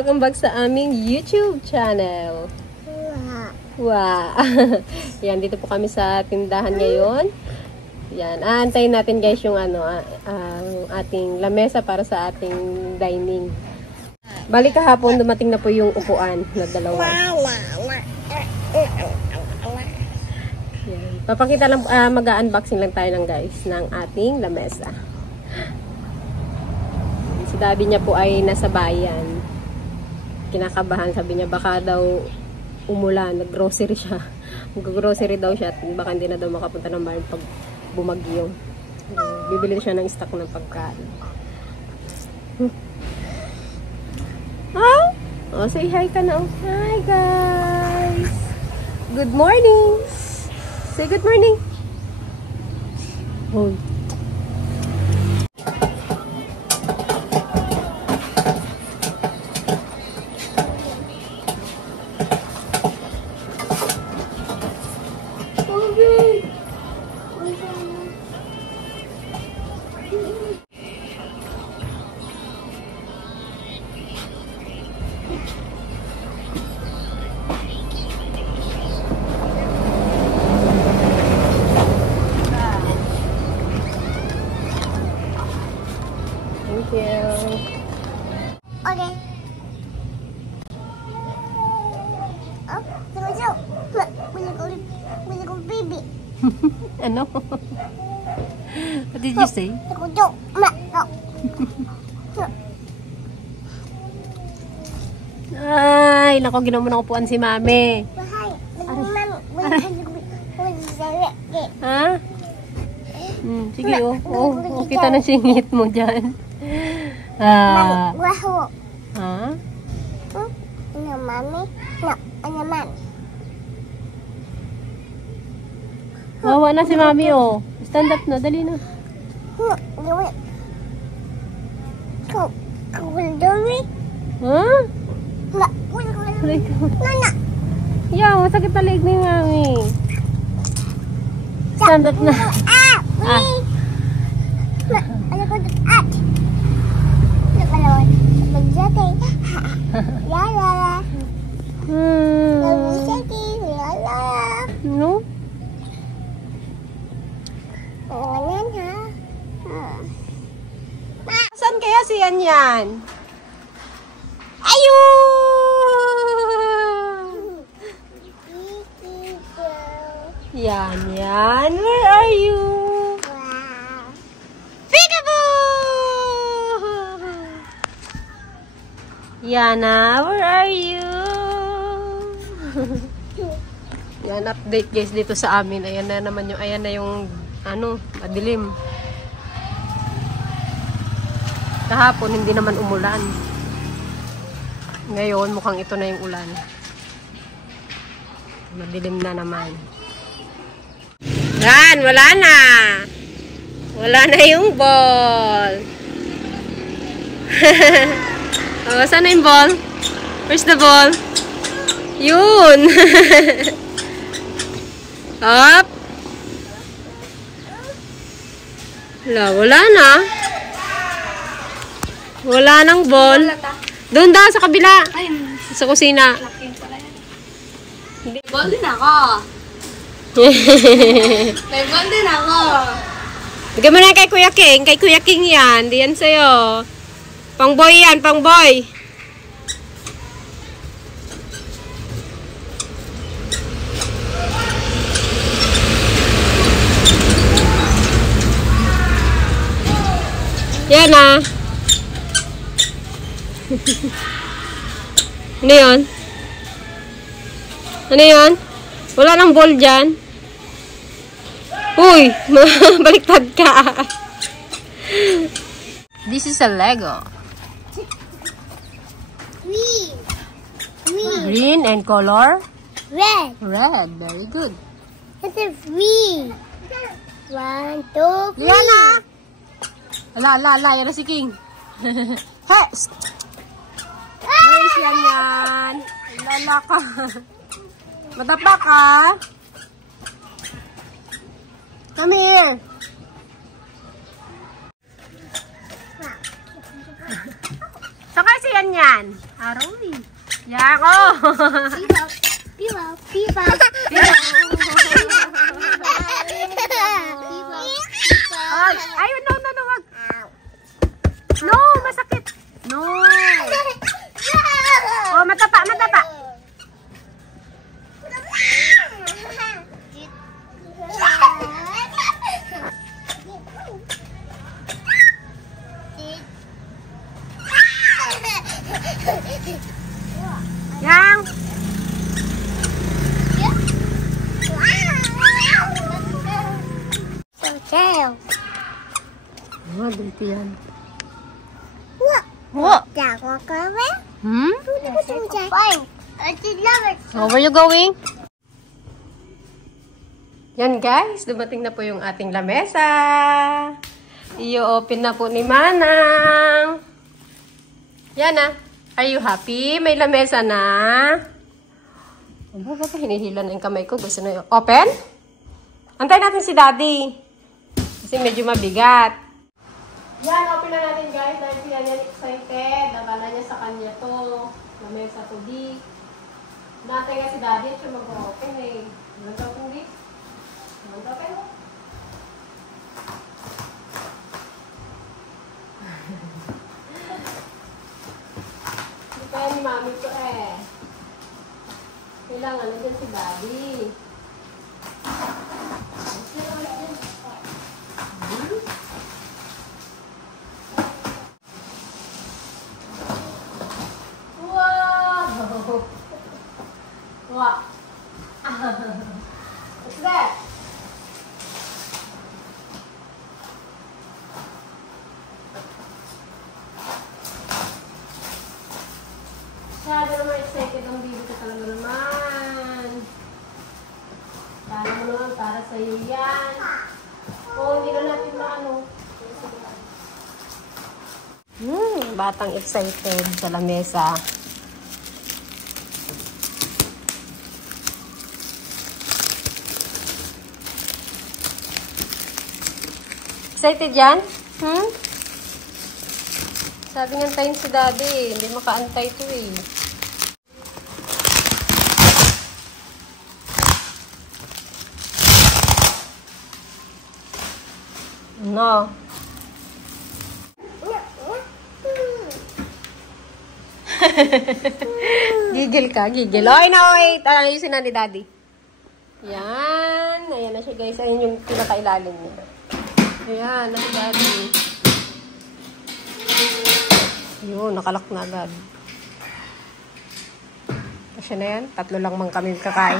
Welcome back sa aming YouTube channel. Wow! Yan, dito po kami sa tindahan ngayon. Yan, aantayin natin guys yung ating lamesa para sa ating dining. Balik kahapon, dumating na po yung upuan na dalawa. Yan. Papakita lang, mag-unboxing lang tayo ng guys ng ating lamesa. Si daddy niya po ay nasa bayan. Kinakabahan, sabi niya baka daw umulan, nag-grocery siya. Mag-grocery daw siya at baka hindi na daw makapunta ng bayan pag bumagyo. Bibili siya ng stock ng pagkain. Oh, say hi ka na. Hi guys! Good morning! Say good morning! Oh. Thank you. Okay. Oh, tunggu. Boleh kau baby. Ano? What did you say? Tunggu. Mak. Ay, nako, ginawa mo ng upuan si mami. Bahaya. Boleh Ha? Sige, oh, kita na singit mo dyan. Wow. Ha? Ini mami. No, ini mami. Wawa na si mami, oh. Stand up na, dali na. Kau boleh duri? Ha? Nak, boleh. Nana. Yeah, masakit na leg ni mami. Stand up na. Nak, ada kau at. Nak kalau berjati. La la la. Berjati. La la. No? Ngayon ha. Saan kaya si Yan? Ayun! Yan, where are you? Wow. Peekaboo! Yana, where are you? Yan, update guys dito sa amin. Ayan na yung madilim. Kahapon hindi naman umulan. Ngayon mukhang ito na yung ulan. Madilim na naman. Yan, wala na. Wala na yung ball. Oh, saan na yung ball? Where's the ball? Yun. Up. Wala na. Wala nang ball. Doon daw sa kabila. Sa kusina. May ball din ako. May ball din ako. Bigyan mo na kay Kuya King. Kay Kuya King yan. Di yan sa'yo. Pang boy yan. Pang boy. Yan ah. Ano yun? Ano yun? Wala nang ball dyan. Uy! Baliktad ka. This is a Lego. Green and color? Red. Red. Very good. It's a free. 1, 2, 3. Yana! Ala. Yan na si King. Hest! Nice yan. Lala ka. Madapa ka. Come here. Saan kayo si ganyan? Aroy. Yan, oh. Pilaw. Pilaw. Ay, no, wag. No, masakit. No. Oh, matapa. Yang. Tail. Oh, dito yan. What? Oh. That walk over? Hmm? Fine. I did love it. So, where you going? Yan guys, dumating na po yung ating lamesa. I-open na po ni Manang. Yan ah. Are you happy? May lamesa na. Ano ba pa? Hinihila na yung kamay ko. Gusto na yun. Open? Antayin natin si Daddy. Kasi medyo mabigat. Yan, open na natin guys. Dahil siya yan excited. Nakala niya sa kanya to. Lamesa to di. Natay nga si Daddy at siya mag-open eh. Mag-open di. Mag-open mo. Kaya ni Mami ko eh. Kailangan na dyan si Daddy. Wow! Wow! What's that? Masyado naman excited ang baby ko talaga naman. Para mo naman, para sa'yo yan. Hindi na natin maano. Batang excited sa lamesa. Excited yan? Sabi nga antayin si Daddy, hindi makaantay to eh. No. Gigil ka, gigil. Oy, no, wait. Ayusin na ni Daddy. Yan. Ayan na siya guys. Ayan yung pinakailalim niya. Ayan, na si Daddy. Yun, nakalak na agad. Kasi na yan. 3 lang man kami kakain.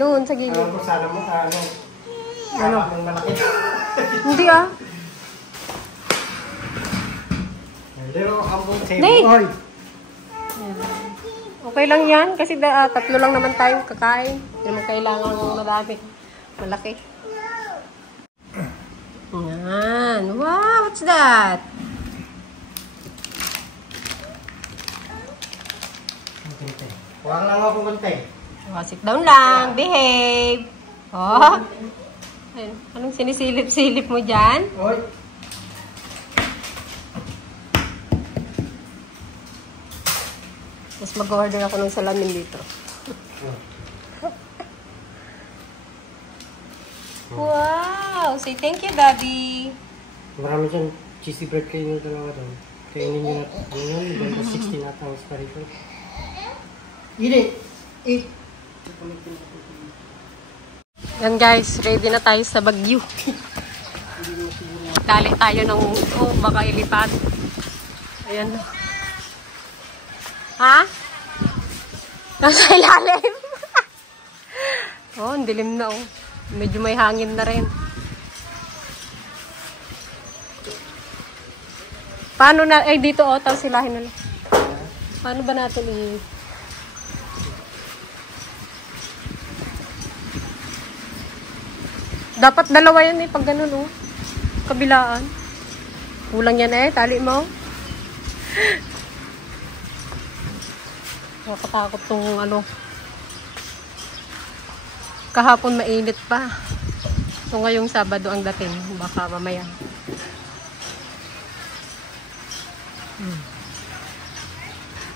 Doon, sa gilid. Alam ko sana mo sa ano. Ano? Malaki. Hindi ah. Pero ambong sa'yo. Nay! Oy! Okay lang yan. Kasi 3 lang naman tayong kakain. Hindi mo kailangan madami. Malaki. Yan. Wow, what's that? Huwag lang ako kuntay. Oh, sit down lang. Behave. Oh. Ayun. Anong sinisilip-silip mo dyan? Oy! Mas mag-order ako ng salamin dito. Wow! Say thank you, Daddy. Marami dyan. Cheesy bread kayo nyo dalawa doon. Kainin nyo na. Ano yun? Ganda 16 na tangos pa rito. Eat it! Yan guys, ready na tayo sa Baguio. Dali tayo ng baka ilipat. Ayan. Ha? Nasa ilalim. Ang dilim na oh. Medyo may hangin na rin. Paano na, dito tapos silahin na lang. Paano ba natin Dapat 2 yan pag ganun kabilaan. Kulang yan tali mo. Nakatakot tong kahapon mainit pa. So ngayong Sabado ang dating. Baka mamaya.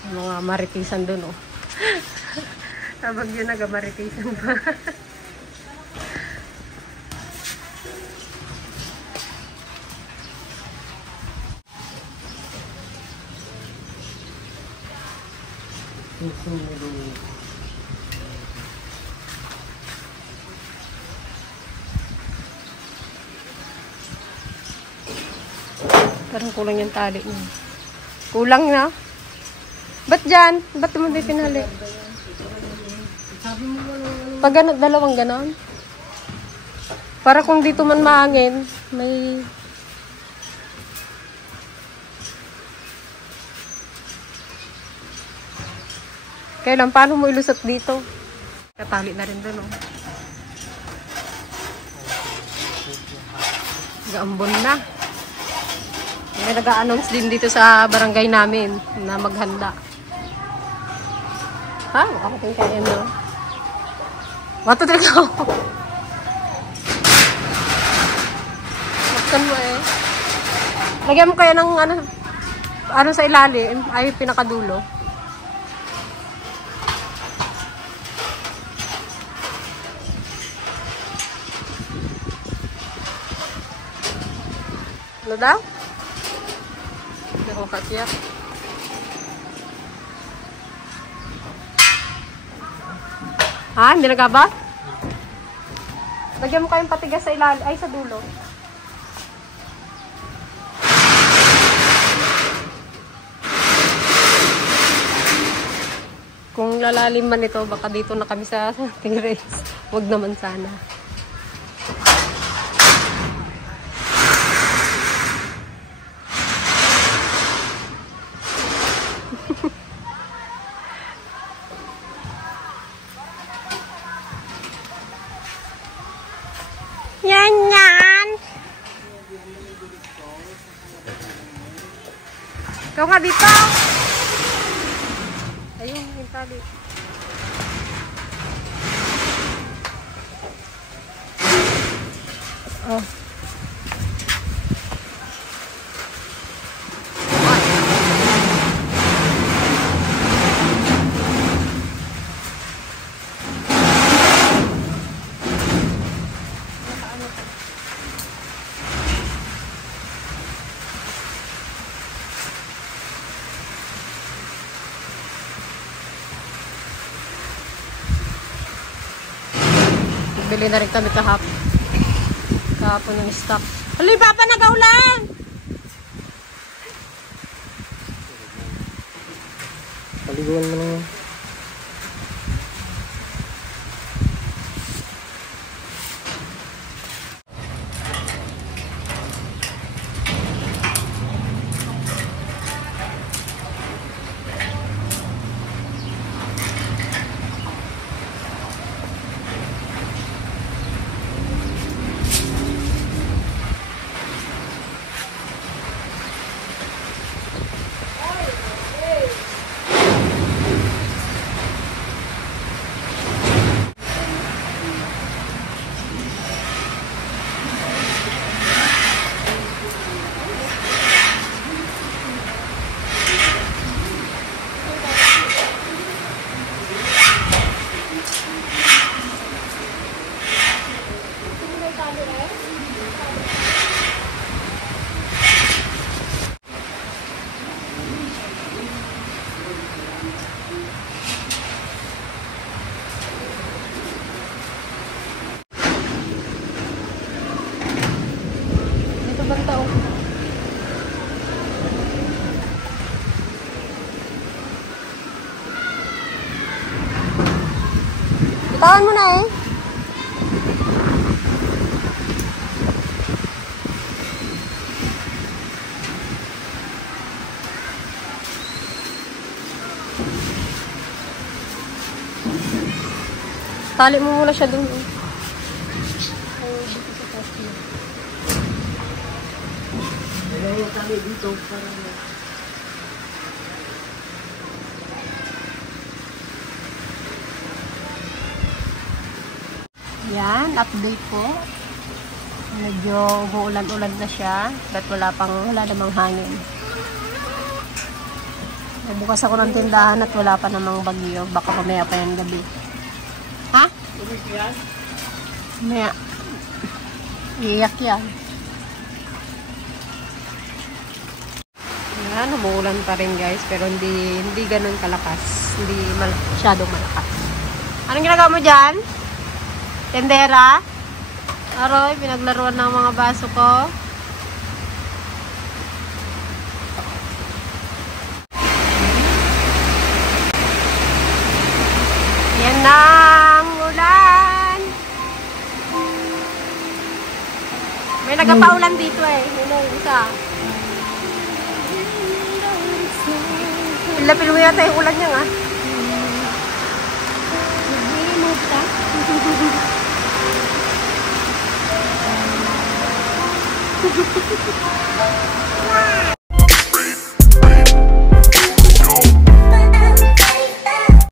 Mga maritisan dun, oh. Tabag yun, naga-maritisan pa. Parang kulang yung tali niya. Kulang na. Ba't dyan? Ba't mo di tinali? Pag dalawang ganon. Para kung dito man maangin, may... Kailan, paano mo ilusot dito? Katali na rin doon, oh. Gaambon na. May nag-a-announce din dito sa barangay namin na maghanda. Ha? Makakating kayo, no? Matutuloy ko. Maksan mo eh. Lagyan mo kaya ng ano sa ilalim, ay pinakadulo. Ano daw? Hindi ko makatiyak. Ha? Hindi nagaba? Lagyan mo kayong patigas sa ilalim, ay sa dulo. Kung lalalim man ito, baka dito na kami sa terrace. Huwag naman sana. Yan yan! Ikaw nga dito! Ayun, yung tali. Oh. Bili na rin kami kahapon yung stock. Hali, Papa, nag-aulan! Paliguan mo na. Bitawan mo na eh. Tali mo muna siya dun. Lagay kami dito para... Yan, update po. Medyo uulan-ulan na siya. But wala namang hangin. Bukas ako ng tindahan at wala pa namang bagyo. Baka mamaya pa yan gabi. Ha? Mamaya. Iyak yan. Yan, umuulan pa rin guys. Pero hindi ganun kalakas. Hindi masyadong malakas. Anong ginagawa mo dyan? Tendera? Aroy, pinaglaruan ng mga baso ko. Yan ang ulan. May nagapaulan dito eh. Yun ang isa. Ilapin mo yata yung ulan niya nga. Nag-iimot ka?